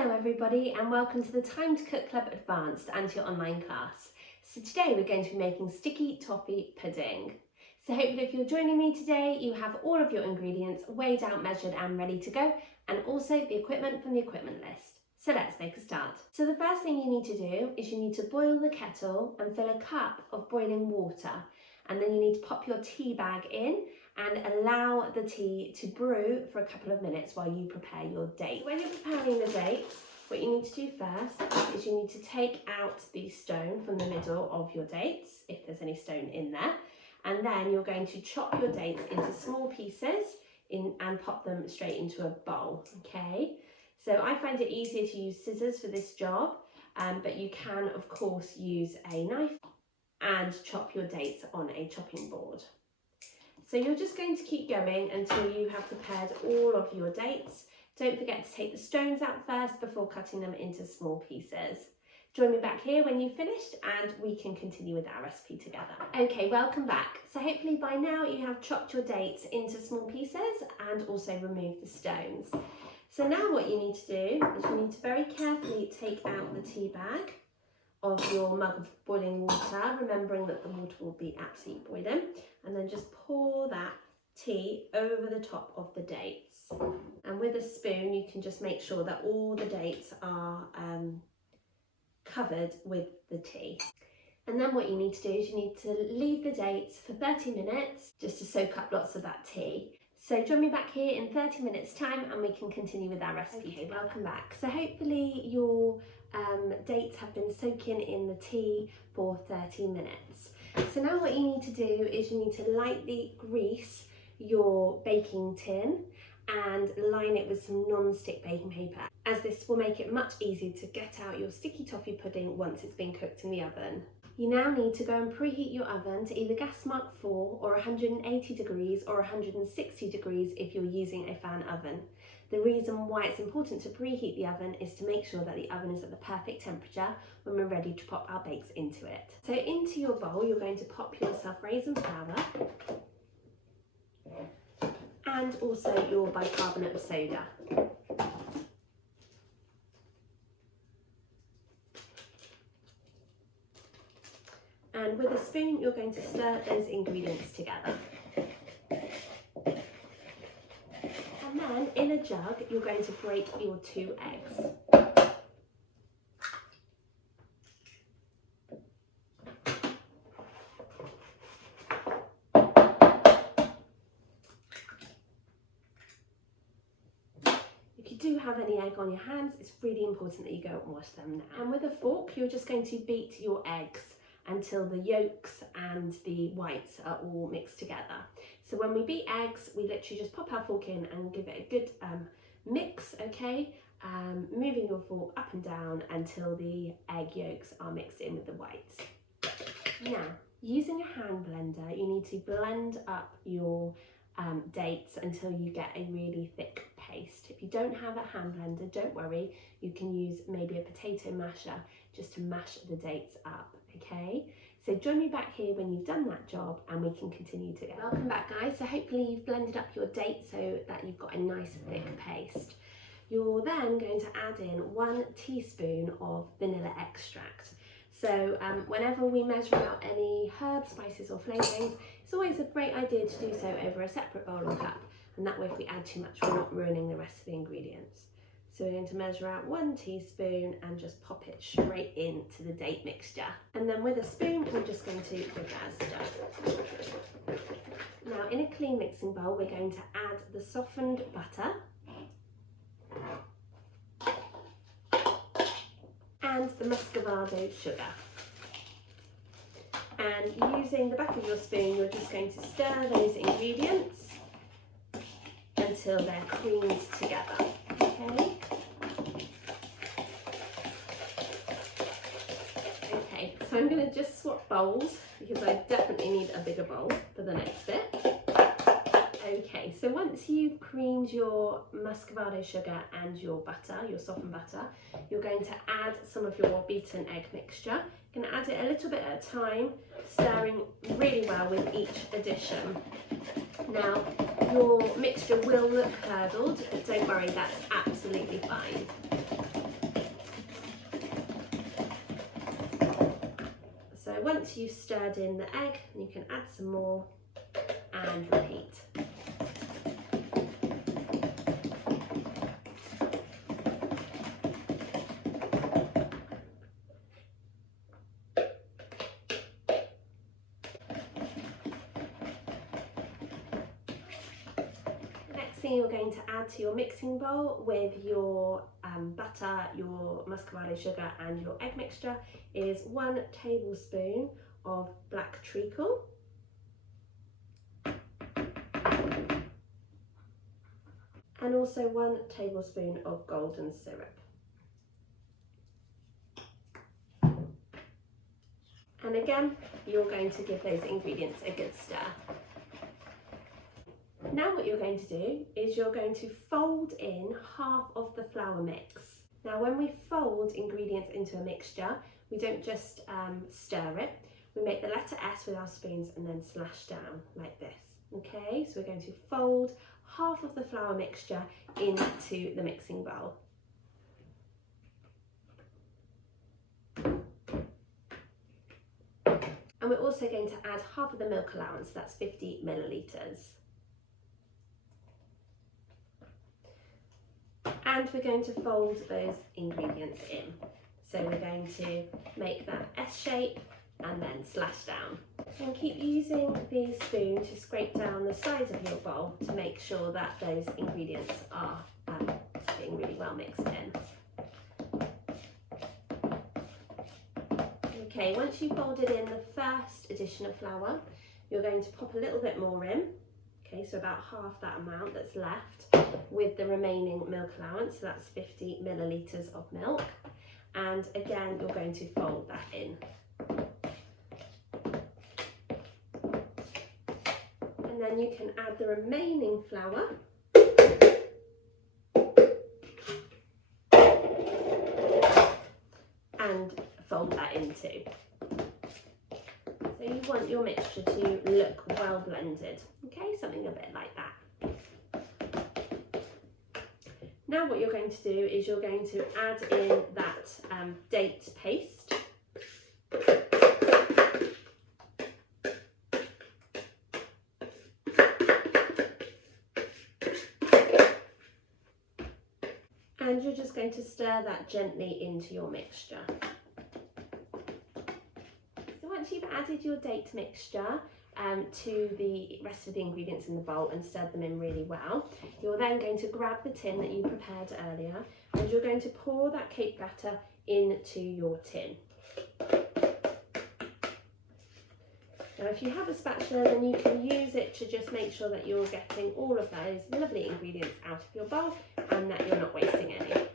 Hello everybody and welcome to the Time to Cook Club Advanced and your online class. So today we're going to be making sticky toffee pudding. So hopefully if you're joining me today you have all of your ingredients weighed out, measured and ready to go, and also the equipment from the equipment list. So let's make a start. So the first thing you need to do is you need to boil the kettle and fill a cup of boiling water, and then you need to pop your tea bag in and allow the tea to brew for a couple of minutes while you prepare your dates. When you're preparing the dates, what you need to do first is you need to take out the stone from the middle of your dates, if there's any stone in there, and then you're going to chop your dates into small pieces and pop them straight into a bowl, okay? So I find it easier to use scissors for this job, but you can of course use a knife and chop your dates on a chopping board. So you're just going to keep going until you have prepared all of your dates. Don't forget to take the stones out first before cutting them into small pieces. Join me back here when you've finished and we can continue with our recipe together. Okay, welcome back. So hopefully by now you have chopped your dates into small pieces and also removed the stones. So now what you need to do is you need to very carefully take out the tea bag of your mug of boiling water, remembering that the water will be absolutely boiling, and then just pour that tea over the top of the dates. And with a spoon you can just make sure that all the dates are covered with the tea. And then what you need to do is you need to leave the dates for 30 minutes just to soak up lots of that tea. So join me back here in 30 minutes time and we can continue with our recipe. Okay, welcome back. So hopefully your dates have been soaking in the tea for 30 minutes. So now what you need to do is you need to lightly grease your baking tin and line it with some non-stick baking paper, as this will make it much easier to get out your sticky toffee pudding once it's been cooked in the oven. You now need to go and preheat your oven to either gas mark 4 or 180 degrees or 160 degrees if you're using a fan oven. The reason why it's important to preheat the oven is to make sure that the oven is at the perfect temperature when we're ready to pop our bakes into it. So into your bowl you're going to pop yourself raisin flour and also your bicarbonate of soda. And with a spoon you're going to stir those ingredients together. And then in a jug you're going to break your 2 eggs. If you do have any egg on your hands, it's really important that you go and wash them now. And with a fork you're just going to beat your eggs until the yolks and the whites are all mixed together. So when we beat eggs, we literally just pop our fork in and give it a good mix, okay? Moving your fork up and down until the egg yolks are mixed in with the whites. Now, using a hand blender, you need to blend up your dates until you get a really thick paste. If you don't have a hand blender, don't worry, you can use maybe a potato masher just to mash the dates up, okay? So join me back here when you've done that job and we can continue together. Welcome back guys, so hopefully you've blended up your dates so that you've got a nice thick paste. You're then going to add in 1 teaspoon of vanilla extract. So whenever we measure out any herbs, spices or flavourings, it's always a great idea to do so over a separate bowl or cup, and that way if we add too much we're not ruining the rest of the ingredients. So we're going to measure out 1 teaspoon and just pop it straight into the date mixture. And then with a spoon we're just going to give that a stir. Now in a clean mixing bowl we're going to add the softened butter and the muscovado sugar. And using the back of your spoon you're just going to stir those ingredients until they're creamed together, okay? Okay, so I'm going to just swap bowls because I definitely need a bigger bowl for the next bit. Okay, so once you've creamed your muscovado sugar and your butter, your softened butter, you're going to add some of your beaten egg mixture. You're going to add it a little bit at a time, stirring really well with each addition. Now, your mixture will look curdled, but don't worry, that's absolutely fine. once you've stirred in the egg, you can add some more and repeat. Thing you're going to add to your mixing bowl with your butter, your muscovado sugar and your egg mixture is 1 tablespoon of black treacle, and also 1 tablespoon of golden syrup. And again, you're going to give those ingredients a good stir. Now what you're going to do is you're going to fold in half of the flour mix. Now when we fold ingredients into a mixture, we don't just stir it, we make the letter S with our spoons and then slash down like this. Okay, so we're going to fold half of the flour mixture into the mixing bowl. And we're also going to add half of the milk allowance, that's 50 millilitres. And we're going to fold those ingredients in. So we're going to make that S shape and then slash down. And keep using the spoon to scrape down the sides of your bowl to make sure that those ingredients are being really well mixed in. Okay, once you've folded in the first addition of flour, you're going to pop a little bit more in. Okay, so about half that amount that's left with the remaining milk allowance, so that's 50 millilitres of milk. And again, you're going to fold that in. And then you can add the remaining flour. And fold that in too. So you want your mixture to look well blended, okay, something a bit like that. Now what you're going to do is you're going to add in that date paste. And you're just going to stir that gently into your mixture. Once you've added your date mixture to the rest of the ingredients in the bowl and stirred them in really well, you're then going to grab the tin that you prepared earlier and you're going to pour that cake batter into your tin. Now if you have a spatula, then you can use it to just make sure that you're getting all of those lovely ingredients out of your bowl and that you're not wasting any.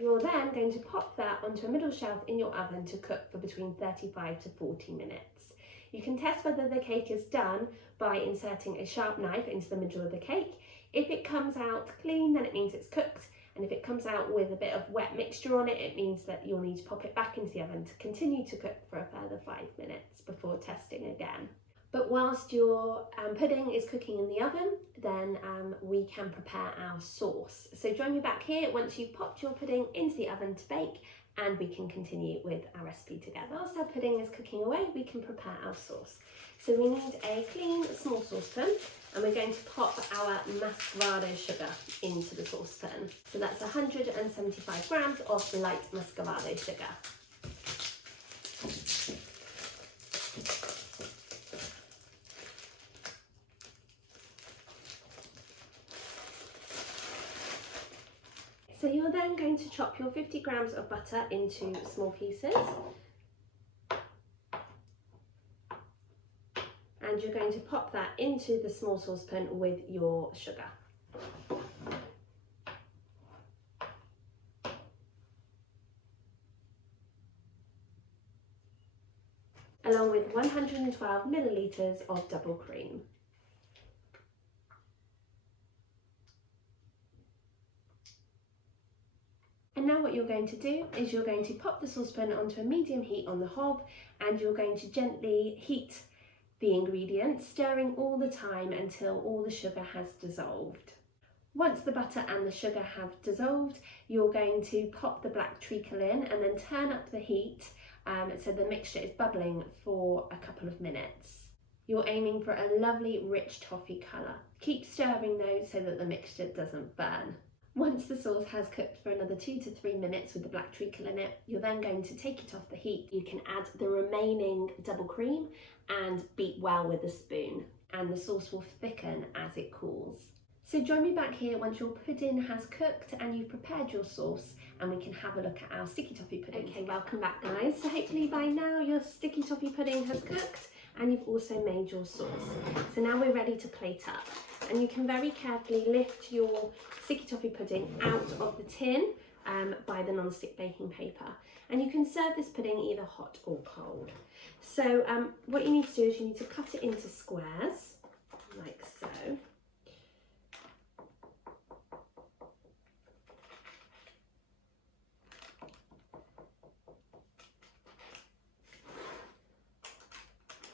You're then going to pop that onto a middle shelf in your oven to cook for between 35 to 40 minutes. You can test whether the cake is done by inserting a sharp knife into the middle of the cake. If it comes out clean, then it means it's cooked, and if it comes out with a bit of wet mixture on it, it means that you'll need to pop it back into the oven to continue to cook for a further 5 minutes before testing again. But whilst your pudding is cooking in the oven, then we can prepare our sauce. So join me back here once you've popped your pudding into the oven to bake, and we can continue with our recipe together. Whilst our pudding is cooking away, we can prepare our sauce. So we need a clean small saucepan, and we're going to pop our muscovado sugar into the saucepan. So that's 175 grams of light muscovado sugar. So you're then going to chop your 50 grams of butter into small pieces. And you're going to pop that into the small saucepan with your sugar. Along with 112 millilitres of double cream. And now what you're going to do is you're going to pop the saucepan onto a medium heat on the hob, and you're going to gently heat the ingredients, stirring all the time until all the sugar has dissolved. Once the butter and the sugar have dissolved, you're going to pop the black treacle in and then turn up the heat so the mixture is bubbling for a couple of minutes. You're aiming for a lovely rich toffee colour. Keep stirring though so that the mixture doesn't burn. Once the sauce has cooked for another 2 to 3 minutes with the black treacle in it, you're then going to take it off the heat. You can add the remaining double cream and beat well with a spoon, and the sauce will thicken as it cools. So join me back here once your pudding has cooked and you've prepared your sauce, and we can have a look at our sticky toffee pudding. Okay, welcome back guys. So hopefully by now your sticky toffee pudding has cooked and you've also made your sauce. So now we're ready to plate up, and you can very carefully lift your sticky toffee pudding out of the tin by the non-stick baking paper, and you can serve this pudding either hot or cold. So what you need to do is you need to cut it into squares like so.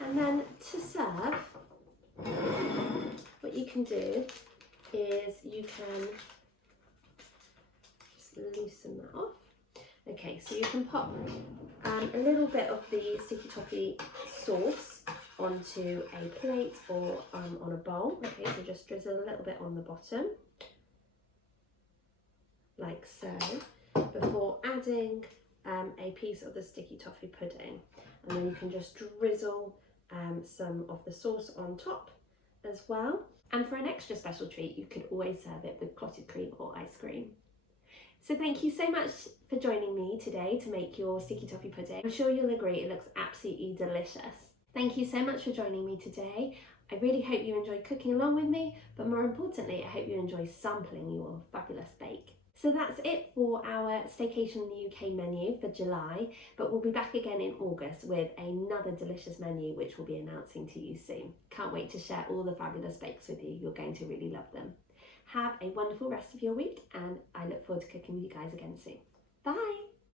And then to serve, what you can do is you can just loosen that off. Okay, so you can pop a little bit of the sticky toffee sauce onto a plate or on a bowl. Okay, so just drizzle a little bit on the bottom, like so, before adding a piece of the sticky toffee pudding. And then you can just drizzle some of the sauce on top as well. And for an extra special treat, you could always serve it with clotted cream or ice cream. So thank you so much for joining me today to make your sticky toffee pudding. I'm sure you'll agree it looks absolutely delicious. Thank you so much for joining me today. I really hope you enjoyed cooking along with me, but more importantly, I hope you enjoy sampling your fabulous bake. So that's it for our Staycation in the UK menu for July, but we'll be back again in August with another delicious menu which we'll be announcing to you soon. Can't wait to share all the fabulous bakes with you. You're going to really love them. Have a wonderful rest of your week, and I look forward to cooking with you guys again soon. Bye!